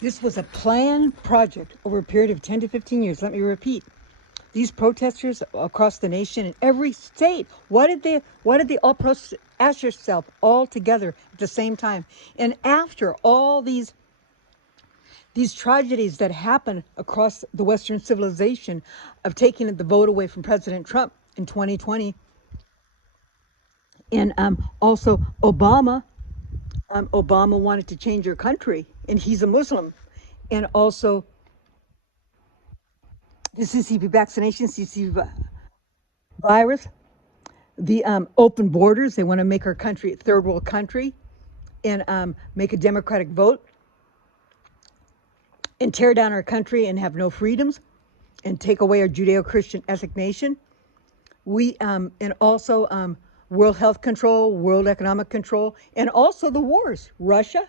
This was a planned project over a period of 10 to 15 years. Let me repeat. These protesters across the nation in every state, why did they all ask yourself all together at the same time? And after all these tragedies that happen across the Western civilization of taking the vote away from President Trump in 2020, and also Obama wanted to change your country, and he's a Muslim, and also the CCP vaccination, CCP virus, the open borders. They want to make our country a third world country, and make a democratic vote, and tear down our country and have no freedoms, and take away our Judeo-Christian ethnic nation. And also World Health Control, World Economic Control, and also the wars, Russia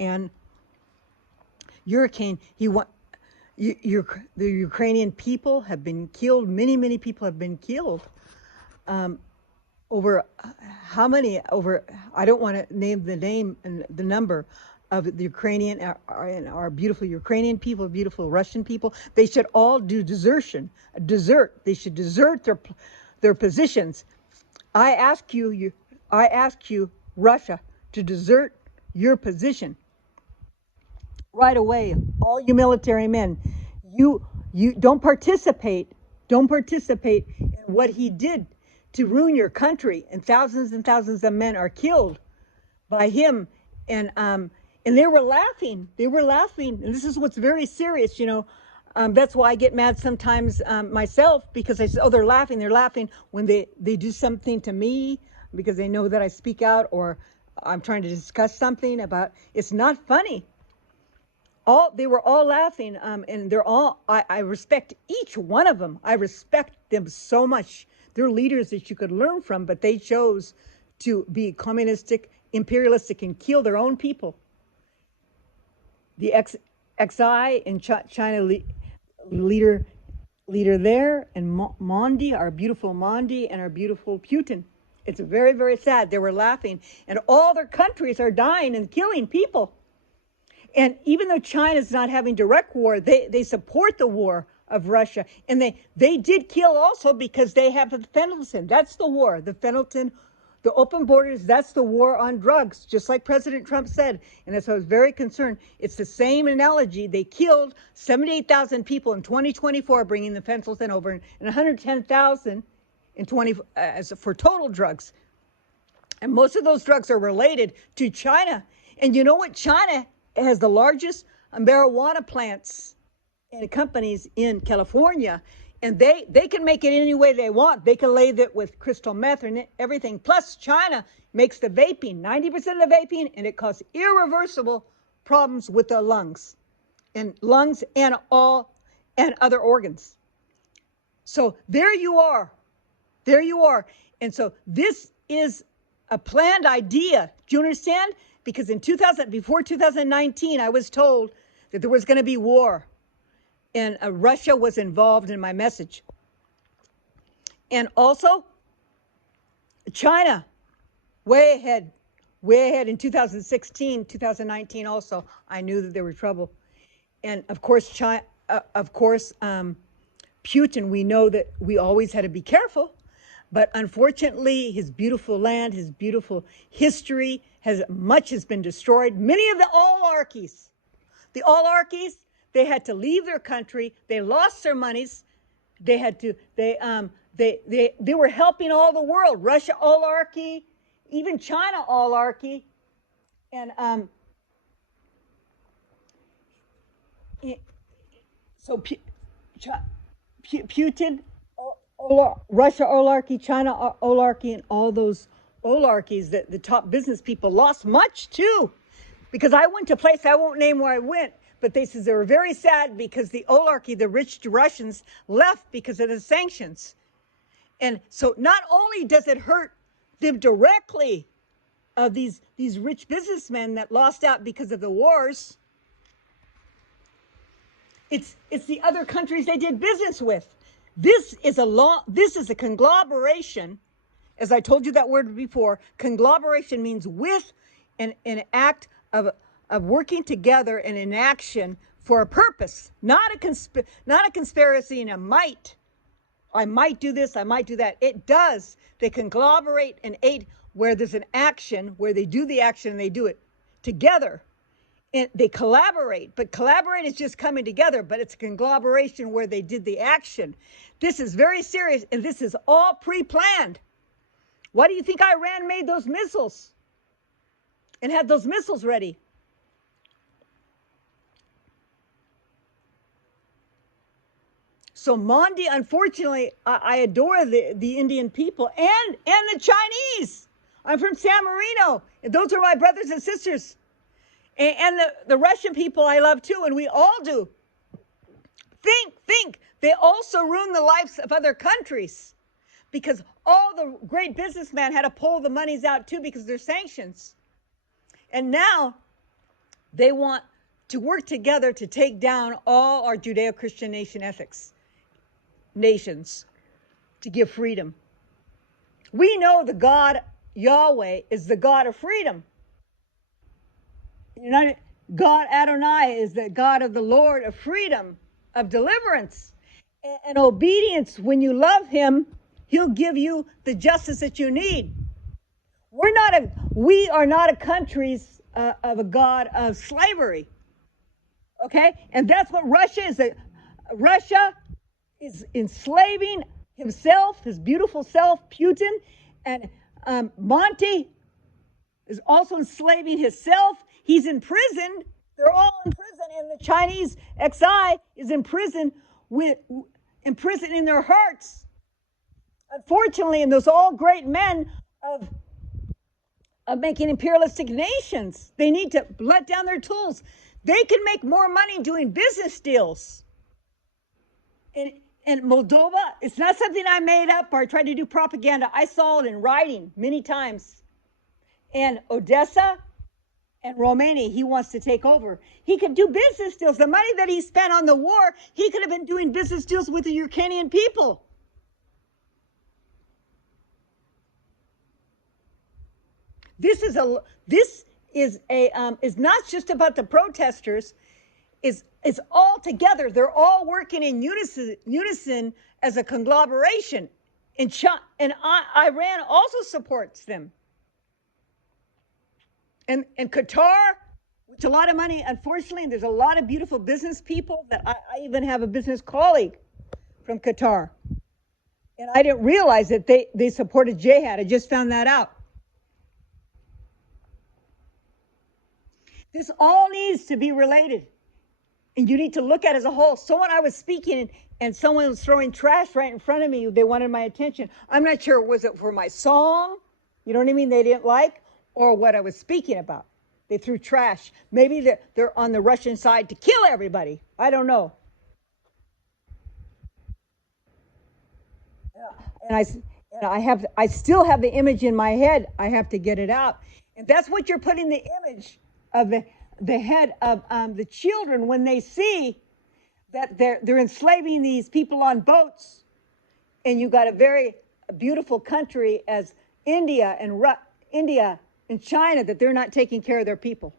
and Ukraine. The Ukrainian people have been killed. Many people have been killed. Over how many? I don't want to name and the number of the Ukrainian and our beautiful Ukrainian people, beautiful Russian people. They should all do desertion. They should desert their positions. I ask you, Russia, to desert your position right away. All you military men, you don't participate in what he did to ruin your country, and thousands of men are killed by him. And they were laughing, and this is what's very serious, that's why I get mad sometimes myself, because I say, oh, they're laughing when they do something to me, because they know that I speak out, or I'm trying to discuss something about. It's not funny. They were all laughing, and they're all, I respect each one of them. I respect them so much. They're leaders that you could learn from, but they chose to be communistic, imperialistic, and kill their own people. The XI in China leader there, and Mondi, our beautiful Mondi, and our beautiful Putin. It's very, very sad. They were laughing, and all their countries are dying and killing people. And even though China's not having direct war, they support the war of Russia. And they did kill also, because they have the fentanyl. That's the war. The fentanyl, the open borders, that's the war on drugs, just like President Trump said. And that's why I was very concerned. It's the same analogy. They killed 78,000 people in 2024, bringing the fentanyl over, and 110,000 for total drugs. And most of those drugs are related to China. And you know what? China has the largest marijuana plants and companies in California, and they can make it any way they want. They can lay that with crystal meth and everything. Plus, China makes the vaping, 90% of the vaping, and it causes irreversible problems with the lungs and other organs. So there you are. And so this is a planned idea. Do you understand? Because before 2019, I was told that there was going to be war, and Russia was involved in my message. And also, China, way ahead in 2016, 2019. Also, I knew that there was trouble, and of course, Putin. We know that we always had to be careful. But unfortunately, his beautiful land, his beautiful history has been destroyed. Many of the oligarchies, they had to leave their country. They lost their monies. They were helping all the world. Russia oligarchy, even China oligarchy, and so Putin. Russia oligarchy, China oligarchy, and all those oligarchies that the top business people lost much too. Because I went to a place, I won't name where I went, but they said they were very sad because the oligarchy, the rich Russians, left because of the sanctions. And so not only does it hurt them directly, these rich businessmen that lost out because of the wars, it's the other countries they did business with. This is a conglomeration. As I told you that word before, conglomeration means with an act of of working together and in action for a purpose, not a conspiracy and a might. I might do this, I might do that. It does. They can collaborate and aid where there's an action, where they do the action and they do it together. And they collaborate, but collaborate is just coming together, but it's a conglomeration where they did the action. This is very serious, and this is all pre-planned. Why do you think Iran made those missiles and had those missiles ready? So Mondi, unfortunately, I adore the Indian people and the Chinese. I'm from San Marino, and those are my brothers and sisters. And the Russian people I love too, and we all do. Think. They also ruin the lives of other countries because all the great businessmen had to pull the monies out too because there's sanctions. And now they want to work together to take down all our Judeo-Christian nations to give freedom. We know the God Yahweh is the God of freedom. God Adonai is the God of the Lord of freedom, of deliverance, and obedience. When you love him, he'll give you the justice that you need. We are not a countries of a God of slavery. Okay? And that's what Russia is. Russia is enslaving himself, his beautiful self, Putin, and Monty is also enslaving himself. He's in prison. They're all in prison, and the Chinese XI is in prison in their hearts. Unfortunately, and those all great men of making imperialistic nations, they need to let down their tools. They can make more money doing business deals. In Moldova, it's not something I made up or tried to do propaganda. I saw it in writing many times. And Odessa and Romania, he wants to take over. He could do business deals. The money that he spent on the war, he could have been doing business deals with the Ukrainian people. This is not just about the protesters. It's all together. They're all working in unison as a conglomeration. And Iran also supports them. And Qatar, which a lot of money, unfortunately, there's a lot of beautiful business people that I even have a business colleague from Qatar. And I didn't realize that they supported jihad. I just found that out. This all needs to be related. And you need to look at it as a whole. So when I was speaking and someone was throwing trash right in front of me, they wanted my attention. I'm not sure, was it for my song? You know what I mean? They didn't like, or what I was speaking about. They threw trash. Maybe they're on the Russian side to kill everybody. I don't know. And I still have the image in my head. I have to get it out. And that's what you're putting the image of the head of the children when they see that they're enslaving these people on boats. And you got a very beautiful country as India and China, that they're not taking care of their people.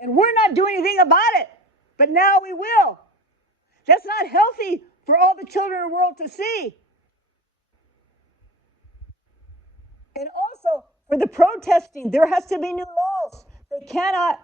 And we're not doing anything about it, but now we will. That's not healthy for all the children in the world to see. And also, for the protesting, there has to be new laws. They cannot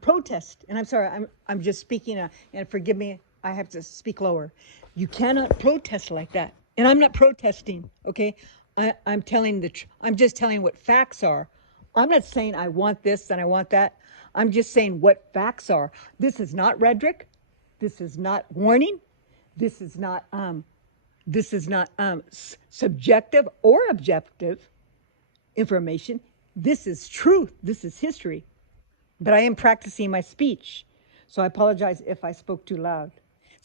protest. And I'm sorry, I'm just speaking, and forgive me, I have to speak lower. You cannot protest like that. And I'm not protesting, okay? I'm just telling what facts are. I'm not saying I want this and I want that. I'm just saying what facts are. This is not rhetoric. This is not warning. This is not subjective or objective information. This is truth. This is history. But I am practicing my speech. So I apologize if I spoke too loud.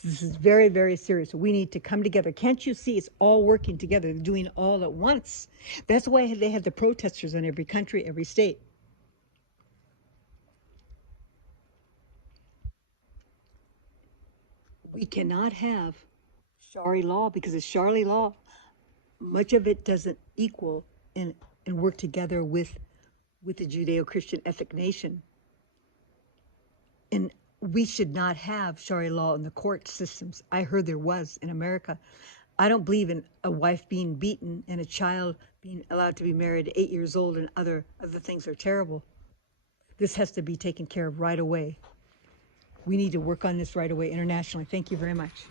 This is very, very serious. We need to come together. Can't you see it's all working together? They're doing it all at once. That's why they have the protesters in every country, every state. We cannot have Shari law because it's Shari law. Much of it doesn't equal and work together with with the Judeo-Christian ethnic nation. And we should not have Sharia law in the court systems. I heard there was in America. I don't believe in a wife being beaten and a child being allowed to be married at 8 years old, and other things are terrible. This has to be taken care of right away. We need to work on this right away internationally. Thank you very much.